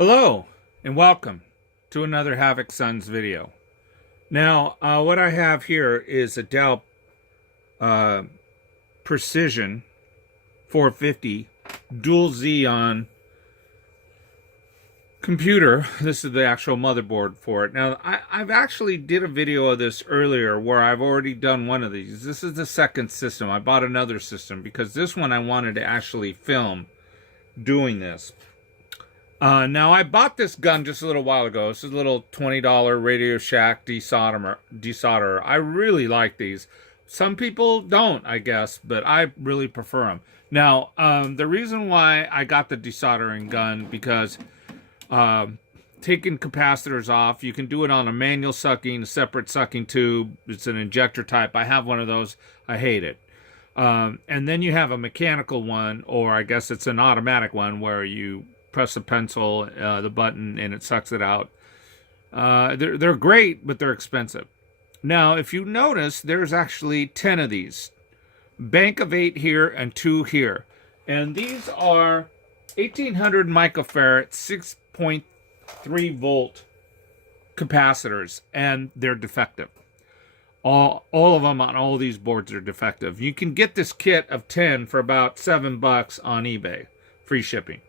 Hello and welcome to another Havoc Sons video. Now, what I have here is a Dell Precision 450 dual Xeon computer. This is the actual motherboard for it. Now, I've actually did a video of this earlier where I've already done one of these. This is the second system. I bought another system because this one I wanted to actually film doing this. Now, I bought this gun just a little while ago. This is a little $20 Radio Shack desolderer. I really like these. Some people don't, I guess, but I really prefer them. Now, the reason why I got the desoldering gun, because taking capacitors off, you can do it on a manual sucking, a separate sucking tube. It's an injector type. I have one of those. I hate it. And then you have a mechanical one, or I guess it's an automatic one, where you press the pencil, the button, and it sucks it out. They're great, but they're expensive. Now, if you notice, there's actually 10 of these. Bank of 8 here and 2 here. And these are 1800 microfarad, 6.3 volt capacitors, and they're defective. All of them on all these boards are defective. You can get this kit of 10 for about $7 on eBay. Free shipping.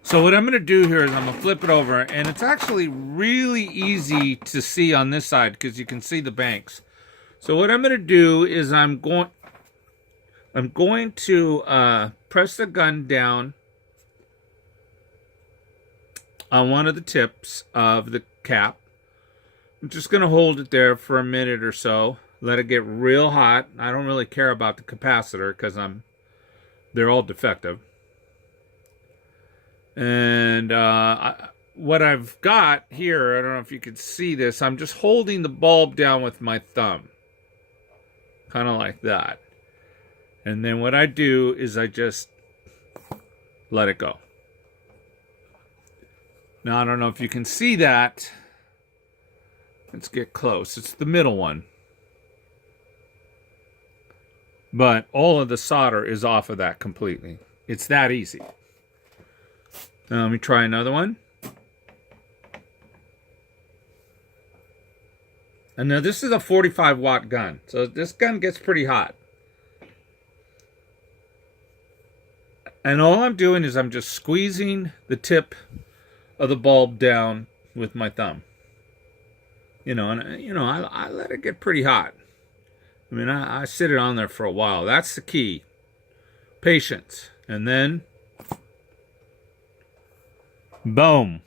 So what I'm going to do here is I'm going to flip it over, and it's actually really easy to see on this side because you can see the banks. So what I'm going to do is I'm going to press the gun down on one of the tips of the cap. I'm just going to hold it there for a minute or so, let it get real hot. I don't really care about the capacitor because they're all defective. And what I've got here, I don't know if you can see this, I'm just holding the bulb down with my thumb. Kind of like that. And then what I do is I just let it go. Now, I don't know if you can see that. Let's get close. It's the middle one. But all of the solder is off of that completely. It's that easy. Now let me try another one. And now this is a 45 watt gun. So this gun gets pretty hot. And all I'm doing is I'm just squeezing the tip of the bulb down with my thumb. I let it get pretty hot. I mean, I sit it on there for a while. That's the key. Patience. And then boom,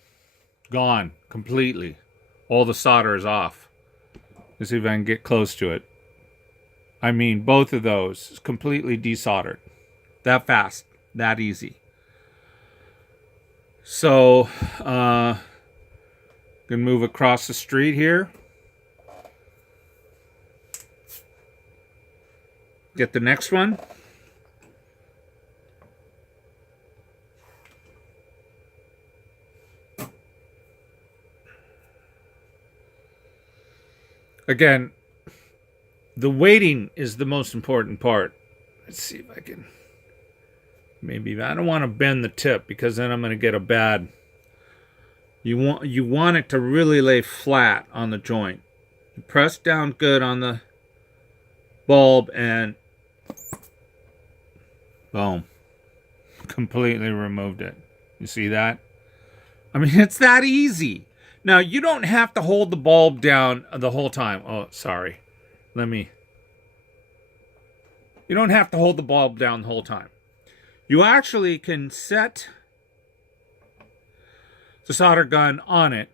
gone completely. All the solder is off. Let's see if I can get close to it. I mean, both of those completely desoldered. That fast, that easy. So, gonna move across the street here. Get the next one. Again, the waiting is the most important part. Let's see if I can. Maybe I don't want to bend the tip because then I'm going to get a bad. You want it to really lay flat on the joint. You press down good on the bulb and boom, completely removed it. You see that? I mean, it's that easy. Now, you don't have to hold the bulb down the whole time. Oh, sorry. You don't have to hold the bulb down the whole time. You actually can set the solder gun on it.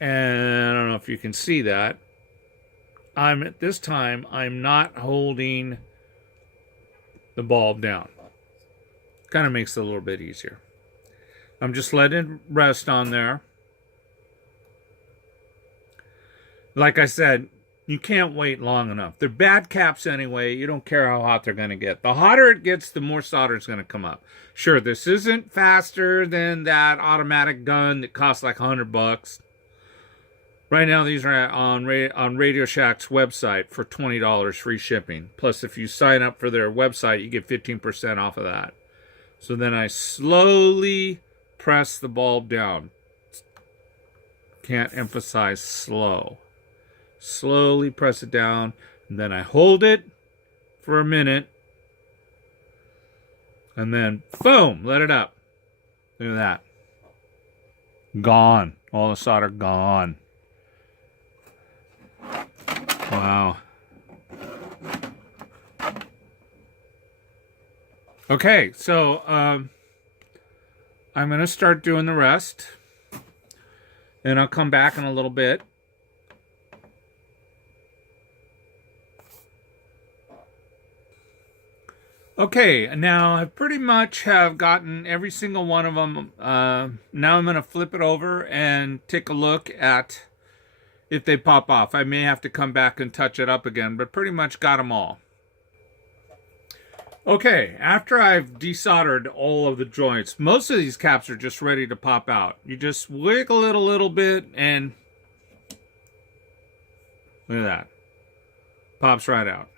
And I don't know if you can see that. At this time, I'm not holding the bulb down. Kind of makes it a little bit easier. I'm just letting it rest on there. Like I said, you can't wait long enough. They're bad caps anyway. You don't care how hot they're going to get. The hotter it gets, the more solder is going to come up. Sure, this isn't faster than that automatic gun that costs like $100. Right now, these are on Radio Shack's website for $20 free shipping. Plus, if you sign up for their website, you get 15% off of that. So then I slowly press the bulb down. Can't emphasize slow. Slowly press it down, and then I hold it for a minute, and then boom, let it up. Look at that. Gone. All the solder gone. Wow. Okay, so I'm going to start doing the rest, and I'll come back in a little bit. Okay, now I pretty much have gotten every single one of them. Now I'm going to flip it over and take a look at if they pop off. I may have to come back and touch it up again, but pretty much got them all. Okay, after I've desoldered all of the joints, most of these caps are just ready to pop out. You just wiggle it a little bit and look at that. Pops right out.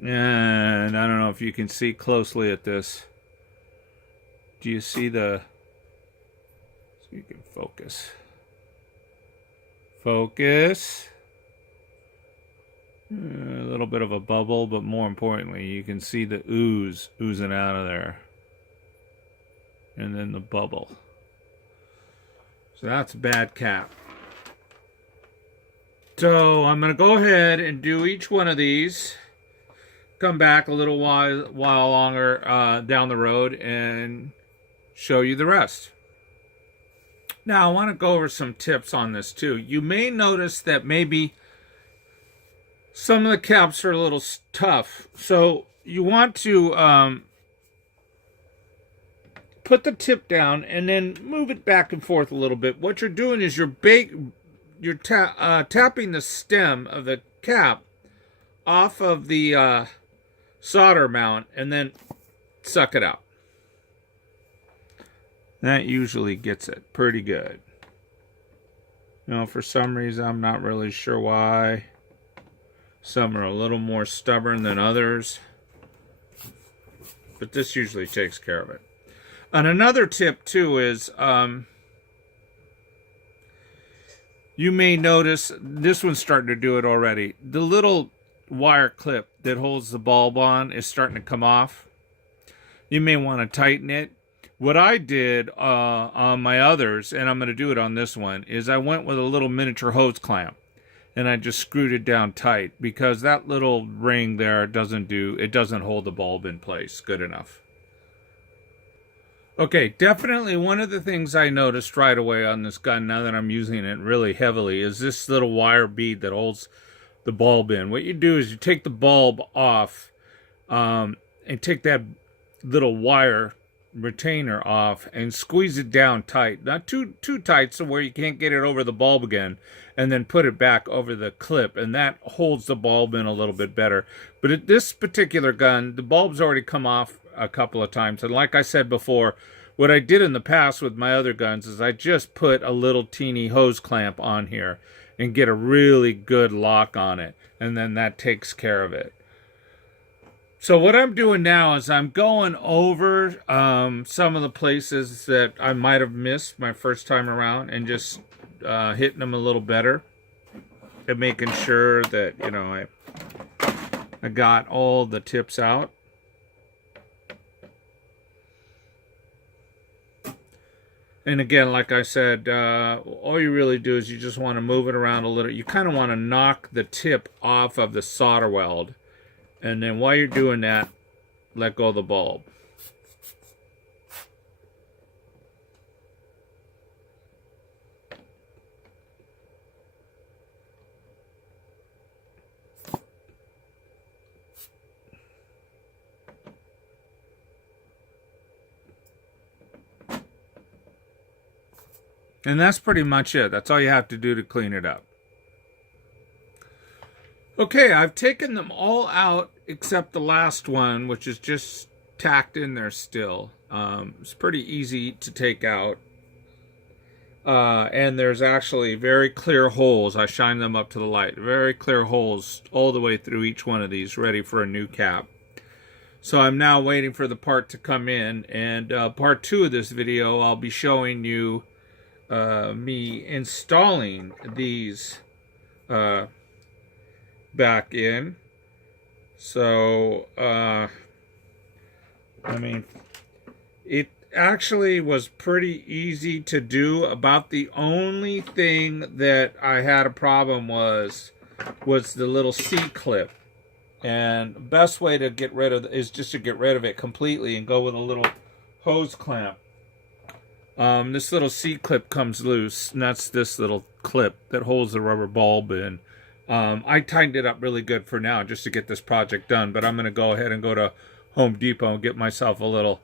And I don't know if you can see closely at this. Do you see the... So you can focus. Focus. A little bit of a bubble, but more importantly, you can see the ooze oozing out of there. And then the bubble. So that's a bad cap. So I'm going to go ahead and do each one of these. Come back a little while longer down the road and show you the rest. Now I want to go over some tips on this too. You may notice that maybe some of the caps are a little tough, so you want to put the tip down and then move it back and forth a little bit. What you're doing is you're tapping the stem of the cap off of the solder mount and then suck it out. That usually gets it pretty good. You know, for some reason, I'm not really sure why. Some are a little more stubborn than others. But this usually takes care of it. And another tip, too, is you may notice, this one's starting to do it already. The little wire clip that holds the bulb on is starting to come off. You may want to tighten it. What I did on my others, and I'm going to do it on this one, is I went with a little miniature hose clamp and I just screwed it down tight because that little ring there doesn't hold the bulb in place good enough. Okay, definitely one of the things I noticed right away on this gun, now that I'm using it really heavily, is this little wire bead that holds the bulb in. What you do is you take the bulb off and take that little wire retainer off and squeeze it down tight, not too tight so where you can't get it over the bulb again, and then put it back over the clip, and that holds the bulb in a little bit better. But at this particular gun, the bulb's already come off a couple of times, and like I said before, what I did in the past with my other guns is I just put a little teeny hose clamp on here and get a really good lock on it, and then that takes care of it. So what I'm doing now is I'm going over some of the places that I might have missed my first time around and just hitting them a little better and making sure that, you know, I got all the tips out. And again, like I said, all you really do is you just want to move it around a little. You kind of want to knock the tip off of the solder weld. And then while you're doing that, let go of the bulb. And that's pretty much it. That's all you have to do to clean it up. Okay, I've taken them all out except the last one, which is just tacked in there still. It's pretty easy to take out. And there's actually very clear holes. I shine them up to the light. Very clear holes all the way through each one of these, ready for a new cap. So I'm now waiting for the part to come in. And part 2 of this video, I'll be showing you me installing these back in. So, I mean, it actually was pretty easy to do. About the only thing that I had a problem was the little C-clip. And the best way to get rid of it is just to get rid of it completely and go with a little hose clamp. This little C-clip comes loose, and that's this little clip that holds the rubber bulb in. I tightened it up really good for now just to get this project done, but I'm going to go ahead and go to Home Depot and get myself a little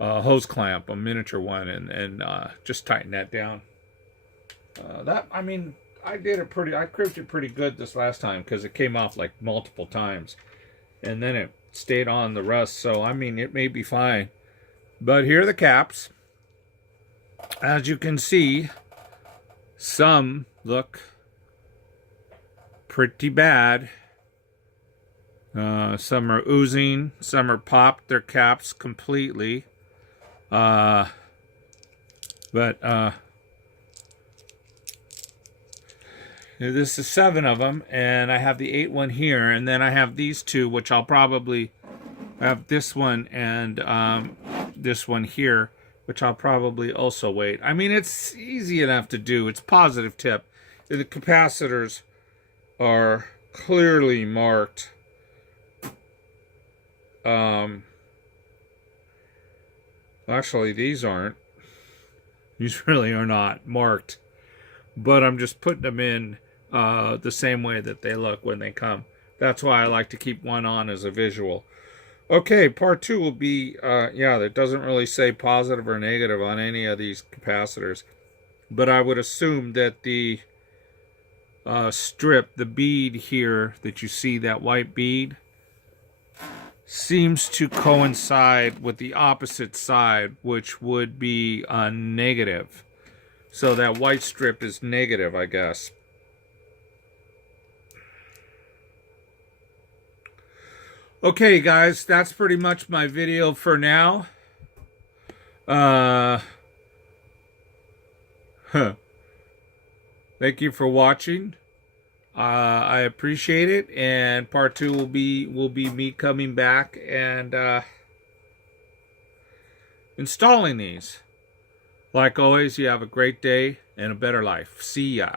hose clamp, a miniature one, and just tighten that down. I crimped it pretty good this last time because it came off like multiple times, and then it stayed on the rust, so I mean, it may be fine. But here are the caps. As you can see, some look pretty bad. Some are oozing, some are popped their caps completely. This is 7 of them, and I have the 8 one here, and then I have these 2, which I'll probably have this one and this one here, which I'll probably also wait. I mean, it's easy enough to do. It's positive tip. The capacitors are clearly marked. Actually, these aren't. These really are not marked. But I'm just putting them in the same way that they look when they come. That's why I like to keep one on as a visual. Okay, part 2 will be, it doesn't really say positive or negative on any of these capacitors. But I would assume that the strip, the bead here that you see, that white bead, seems to coincide with the opposite side, which would be negative. So that white strip is negative, I guess. Okay, guys, that's pretty much my video for now. Thank you for watching. I appreciate it, and part 2 will be me coming back and installing these. Like always, you have a great day and a better life. See ya.